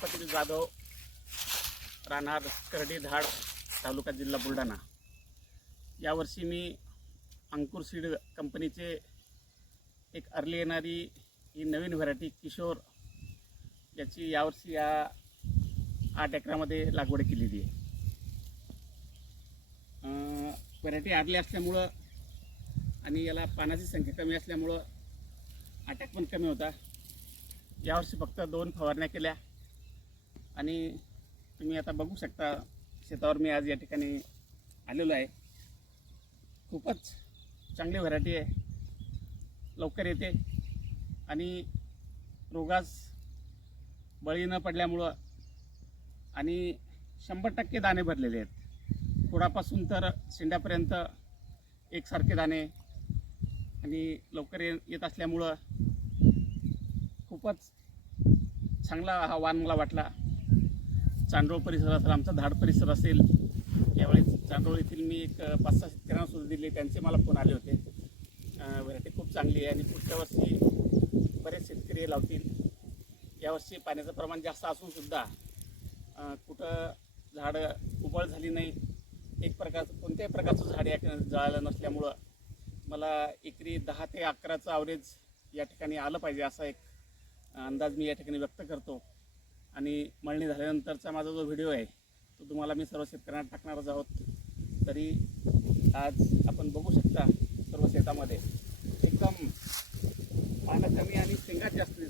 पाटील जाधव राहणार करडी धाड तालुका जिल्हा बुलढाणा. यावर्षी मी अंकुर सीड कंपनीचे एक अर्ली येणारी ही नवीन व्हरायटी किशोर याची यावर्षी या आठ एकरामध्ये लागवड केलेली आहे. व्हरायटी आरली असल्यामुळं आणि याला पाण्याची संख्या कमी असल्यामुळं अटॅक पण कमी होता. यावर्षी फक्त दोन फवारण्या केल्या. आणि तुम्ही आता बघू शकता शेतावर मी आज या ठिकाणी आलेलो आहे. खूपच चांगली व्हरायटी आहे. लवकर येते. आणि रोगास बळी न पडल्यामुळं आणि शंभर टक्के दाणे भरलेले आहेत. खोडापासून तर शेंड्यापर्यंत एकसारखे दाणे आणि लवकर ये येत असल्यामुळं खूपच चांगला हा वाण मला वाटला. चांडोळ परिसर असेल आमचा धाड परिसर असेल यावेळी चांडोळ येथील मी एक पाच सहा शेतकऱ्यांना सुद्धा दिले. त्यांचे मला फोन आले होते. व्हरायटी खूप चांगली आहे आणि पुढच्या वर्षी बरेच शेतकरी लावतील. यावर्षी पाण्याचं प्रमाण जास्त असूनसुद्धा कुठं झाडं उबळ झाली नाही एक प्रकारचं कोणत्याही प्रकारचं झाड या जळालं नसल्यामुळं मला एकरी दहा ते अकराचं ॲव्हरेज या ठिकाणी आलं पाहिजे असा एक अंदाज मी या ठिकाणी व्यक्त करतो. आणि मळणी झाल्यानंतरचा माझा जो व्हिडिओ आहे तो तुम्हाला मी सर्व शेतकऱ्यांना टाकणारच आहोत. तरी आज आपण बघू शकता सर्व शेतामध्ये एकदम पानं कमी आणि शेंगात जास्त